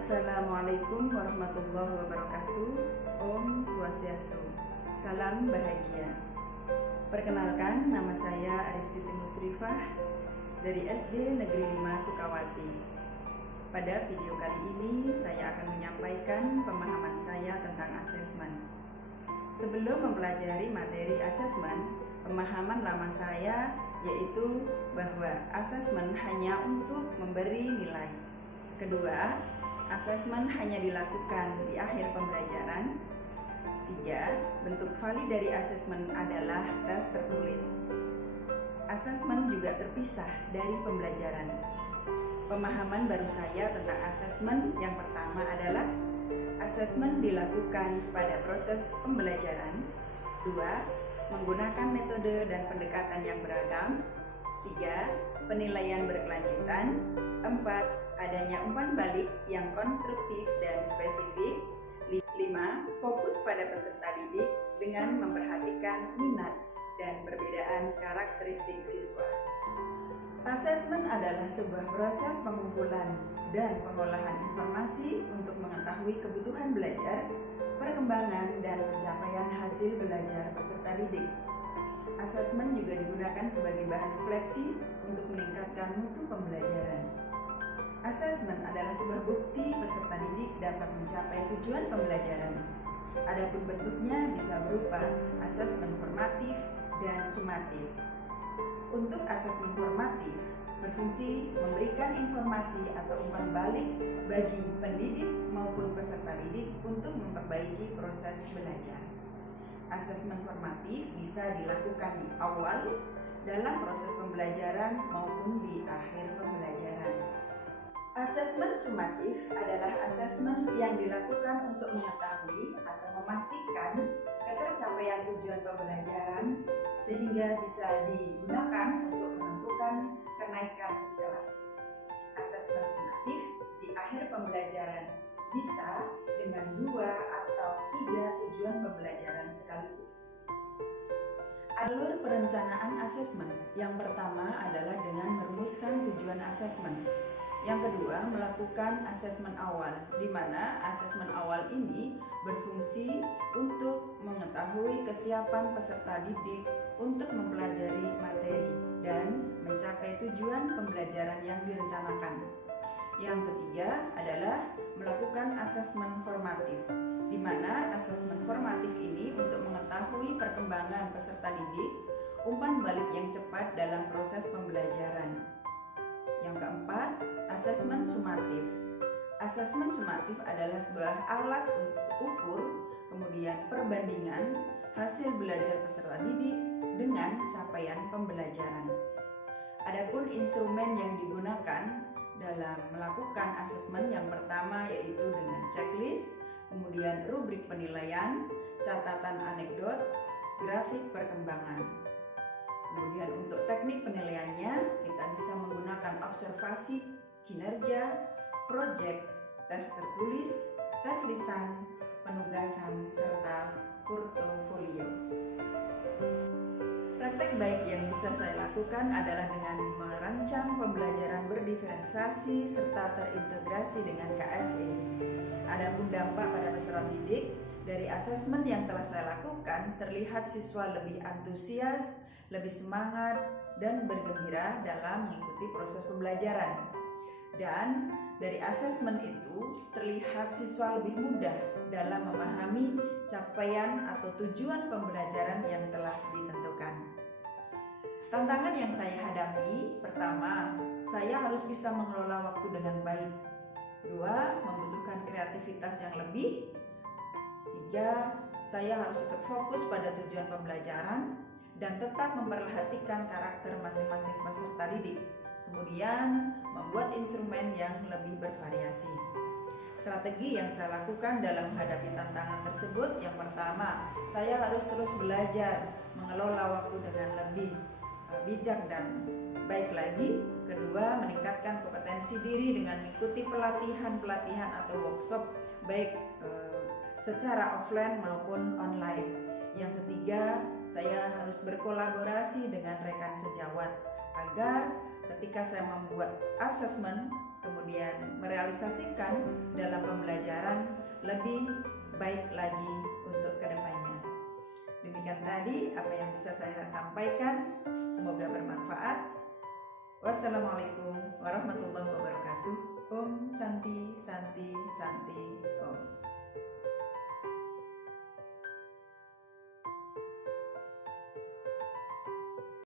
Assalamualaikum warahmatullahi wabarakatuh. Om Swastiastu. Salam bahagia. Perkenalkan, nama saya Arif Siti Musrifah dari SD Negeri 5 Sukawati. Pada video kali ini saya akan menyampaikan pemahaman saya tentang asesmen. Sebelum mempelajari materi asesmen, pemahaman lama saya yaitu bahwa asesmen hanya untuk memberi nilai. Kedua, asesmen hanya dilakukan di akhir pembelajaran. Tiga, bentuk valid dari asesmen adalah tes tertulis. Asesmen juga terpisah dari pembelajaran. Pemahaman baru saya tentang asesmen yang pertama adalah asesmen dilakukan pada proses pembelajaran. Dua, menggunakan metode dan pendekatan yang beragam. Tiga, penilaian berkelanjutan. Empat, adanya umpan balik yang konstruktif dan spesifik. 5. Fokus pada peserta didik dengan memperhatikan minat dan perbedaan karakteristik siswa. Asesmen adalah sebuah proses pengumpulan dan pengolahan informasi untuk mengetahui kebutuhan belajar, perkembangan, dan pencapaian hasil belajar peserta didik. Asesmen juga digunakan sebagai bahan refleksi untuk meningkatkan mutu pembelajaran. Asesmen adalah sebuah bukti peserta didik dapat mencapai tujuan pembelajaran. Adapun bentuknya bisa berupa asesmen formatif dan sumatif. Untuk asesmen formatif, berfungsi memberikan informasi atau umpan balik bagi pendidik maupun peserta didik untuk memperbaiki proses belajar. Asesmen formatif bisa dilakukan di awal, dalam proses pembelajaran maupun di akhir pembelajaran. Asesmen sumatif adalah asesmen yang dilakukan untuk mengetahui atau memastikan ketercapaian tujuan pembelajaran sehingga bisa digunakan untuk menentukan kenaikan kelas. Asesmen sumatif di akhir pembelajaran bisa dengan 2 atau 3 tujuan pembelajaran sekaligus. Alur perencanaan asesmen yang pertama adalah dengan merumuskan tujuan asesmen. Yang kedua, melakukan asesmen awal, di mana asesmen awal ini berfungsi untuk mengetahui kesiapan peserta didik untuk mempelajari materi dan mencapai tujuan pembelajaran yang direncanakan. Yang ketiga adalah melakukan asesmen formatif, di mana asesmen formatif ini untuk mengetahui perkembangan peserta didik, umpan balik yang cepat dalam proses pembelajaran. Yang keempat, asesmen sumatif. Asesmen sumatif adalah sebuah alat untuk ukur, kemudian perbandingan hasil belajar peserta didik dengan capaian pembelajaran. Adapun instrumen yang digunakan dalam melakukan asesmen yang pertama yaitu dengan checklist, kemudian rubrik penilaian, catatan anekdot, grafik perkembangan. Kemudian untuk teknik penilaiannya kita bisa menggunakan observasi kinerja, proyek, tes tertulis, tes lisan, penugasan, serta portofolio. Praktek baik yang bisa saya lakukan adalah dengan merancang pembelajaran berdiferensiasi serta terintegrasi dengan KSE. Adapun dampak pada peserta didik dari asesmen yang telah saya lakukan, terlihat siswa lebih antusias, lebih semangat, dan bergembira dalam mengikuti proses pembelajaran. Dan dari asesmen itu terlihat siswa lebih mudah dalam memahami capaian atau tujuan pembelajaran yang telah ditentukan. Tantangan yang saya hadapi, pertama, saya harus bisa mengelola waktu dengan baik. Dua, membutuhkan kreativitas yang lebih. Tiga, saya harus tetap fokus pada tujuan pembelajaran dan tetap memperhatikan karakter masing-masing peserta didik. Kemudian, membuat instrumen yang lebih bervariasi. Strategi yang saya lakukan dalam menghadapi tantangan tersebut, yang pertama, saya harus terus belajar mengelola waktu dengan lebih bijak dan baik lagi. Kedua, meningkatkan kompetensi diri dengan mengikuti pelatihan atau workshop baik secara offline maupun online. Yang ketiga, saya harus berkolaborasi dengan rekan sejawat agar ketika saya membuat asesmen, kemudian kemudian merealisasikan dalam pembelajaran lebih baik lagi untuk kedepannya. Demikian tadi apa yang bisa saya sampaikan, semoga bermanfaat. Wassalamualaikum warahmatullahi wabarakatuh. Om Santi Santi Santi Om.